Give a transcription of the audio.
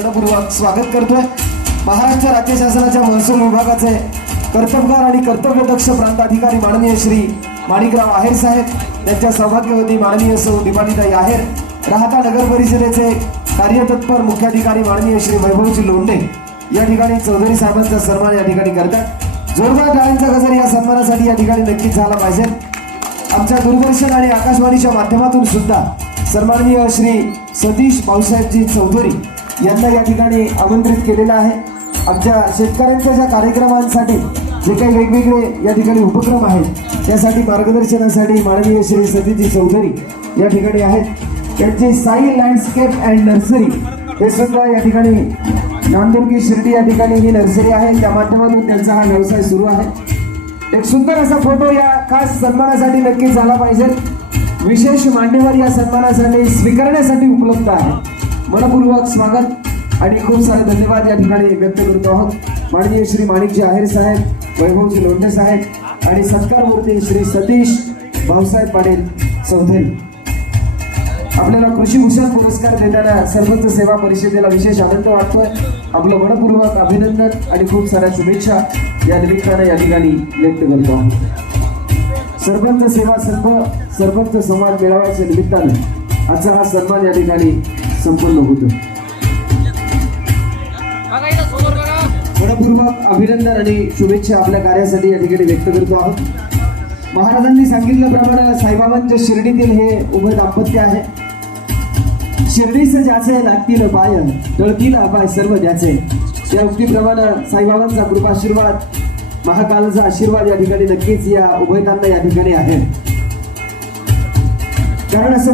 मनपूर्वक स्वागत करतोय। महाराष्ट्र राज्य शासनाच्या महसूल विभागाचे कर्तव्यगार आणि कर्तव्यदक्ष प्रांत अधिकारी माननीय श्री माणिकराव आहेर साहेब, त्यांच्या सौभाग्यवती माननीय सौ दीपालीताई आहेर, राहता नगर परिषदेचे कार्यतत्पर मुख्याधिकारी माननीय श्री वैभवजी लोंढे या ठिकाणी चौधरी साहेबांचा सन्मान या ठिकाणी करतात। जोरदार टाळ्यांचा गजर या सन्मानासाठी या ठिकाणी नक्कीच झाला पाहिजे। आमच्या दूरदर्शन आणि आकाशवाणीच्या माध्यमातून सुद्धा सन्माननीय श्री सतीश भाऊसाहेबजी चौधरी यांना या ठिकाणी आमंत्रित केलेलं आहे। आमच्या शेतकऱ्यांच्या ज्या कार्यक्रमांसाठी जे काही वेगवेगळे या ठिकाणी उपक्रम आहेत त्यासाठी मार्गदर्शनासाठी माननीय श्री सतीशजी चौधरी या ठिकाणी आहेत। त्यांची साई लँडस्केप अँड नर्सरी हे सुद्धा या ठिकाणी नांदुर्गी शिर्डी या ठिकाणी ही नर्सरी आहे, त्या माध्यमातून त्यांचा हा व्यवसाय सुरू आहे। एक सुंदर असा फोटो या खास सन्मानासाठी नक्कीच झाला पाहिजे। विशेष मान्यवर या सन्मानासाठी स्वीकारण्यासाठी उपलब्ध आहे। मनपूर्वक स्वागत आणि खूप सारे धन्यवाद या ठिकाणी व्यक्त करतो आहोत। माननीय श्री माणिकजी आहेर साहेब, वैभवजी लोंढे साहेब आणि सत्कारमूर्ती श्री सतीश भाऊसाहेब पाटील चौधरी आपल्याला कृषीभूषण पुरस्कार देताना सरपंच सेवा परिषदेला विशेष आनंद वाटतोय। आपलं मनपूर्वक अभिनंदन आणि खूप साऱ्या शुभेच्छा या निमित्ताने या ठिकाणी व्यक्त करतो आहोत। सरपंच सेवा संघ सरपंच संवाद मेळाव्याच्या निमित्ताने आजचा हा सन्मान या ठिकाणी संपन्न होतो। मनपूर्वक अभिनंदन आणि शुभेच्छा आपल्या कार्यासाठी या ठिकाणी व्यक्त करतो आहोत। महाराजांनी सांगितल्याप्रमाणे साईबाबांच्या शिर्डीतील हे उभे दाम्पत्य आहे। शिर्डीस ज्याचे लागतील पाय टळतील अपाय सर्व ज्याचे, या उक्तीप्रमाणे साईबाबांचा कृपाशीर्वाद महाकालाचा आशीर्वाद या ठिकाणी नक्कीच या उभयतांना या ठिकाणी आहे। कारण असं